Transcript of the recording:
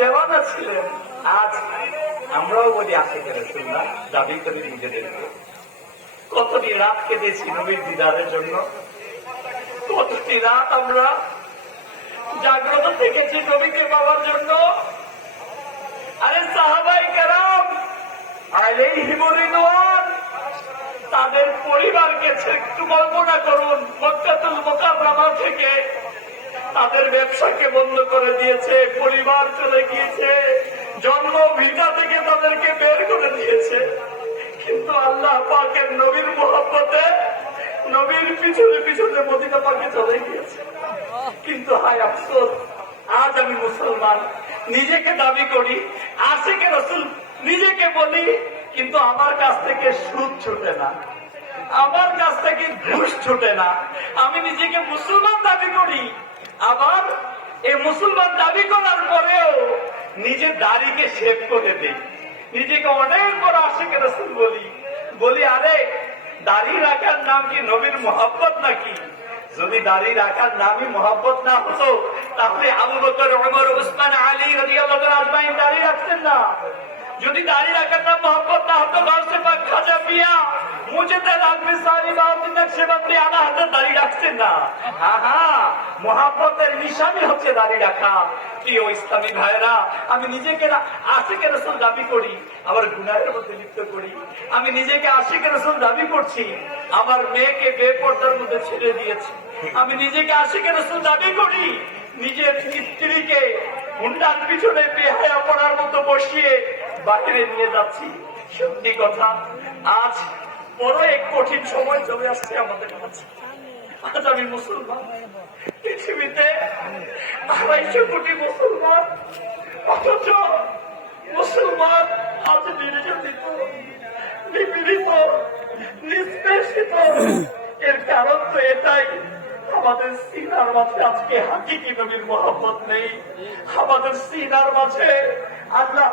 দেওয়ানা ছিলেন। আজ আমরাও বলি আশিকের রাসূলুল্লাহ দাবি করি নিজেদেরকে। কতটি রাত কেঁদেছি নবীর দিদারের জন্য, কতটি রাত আমরা জাগ্রত থেকেছি নবীকে পাওয়ার জন্য। আরে সাহাবায়ে কেরাম আলাইহিমুর রিদওয়ান, তাদের পরিবারকে একটু কল্পনা করুন। মক্কাতুল মুকাররমা থেকে তাদের ব্যবসাকে বন্ধ করে দিয়েছে, পরিবার চলে গিয়েছে, জন্ম ভিটা থেকে তাদেরকে বের করে দিয়েছে, কিন্তু আল্লাহ পাকের নবীর মহব্বতে নবীর পিছনে পিছনে মদিনা পাকে চলে গিয়েছে। কিন্তু হায় আফসোস, আজ আমি মুসলমান, নিজেকে দাবি করি আশিকে রাসূল, নিজেকে বলি, কিন্তু আমার কাছ থেকে সুদ ছুটে না, আমার কাছ থেকে ঘুষ ছুটে না। আমি নিজেকে মুসলমান দাবি করি, আবার এই মুসলমান দাবি করার পরেও নিজের দাড়িকে শেভ করে দিই, নিজেকে অনেক বড় আশিকে রাসূল বলি। আরে দাড়ি রাখার নাম কি নবীর মহব্বত নাকি? যদি দাড়ি রাখার নামই মহব্বত না হতো, তাহলে আবু বকর, ওমর, উসমান, আলী রাদিয়াল্লাহু তাআলা আজমাইন দাড়ি রাখতেন না। যদি দাড়ি রাখার নাম মহব্বত না হতো, গাউসে পাক খাজা পিয়া মুজদ্দেদ আলমি সানি বাউদ্দিন নকশবন্দি আলা হাতে দাড়ি রাখতেন না। মহব্বতের নিশানি হচ্ছে দাড়ি রাখা। প্রিয় ইসলামী ভাইরা, আমি নিজেকে আশিকে রাসূল দাবি করি, আবার গুনাহের মধ্যে লিপ্ত করি। আমি নিজেকে আশিকে রাসূল দাবি করছি, আমার মেয়েকে বেপরদার মধ্যে ছেড়ে দিয়েছি। আমি নিজেকে আশিকে রাসূল দাবি করি, নিজের স্ত্রীকে হুন্ডার পিছনে বেহায়া পড়ার মতো বসিয়ে বাহিরে নিয়ে যাচ্ছি। সত্যি কথা, আজ বড় এক কঠিন সময় চলে আসছে আমাদের কাছে। আজ আমি মুসলমান, পৃথিবীতে 250 কোটি মুসলমান, অথচ মুসলমান আজ নির্যাতিত, নিপীড়িত, নিষ্পেষিত। এর কারণ তো এটাই, আমাদের সিনার মাঝে আজকে হাকিকি নবীর মহব্বত নেই। আমাদের সিনার মাঝে আল্লাহ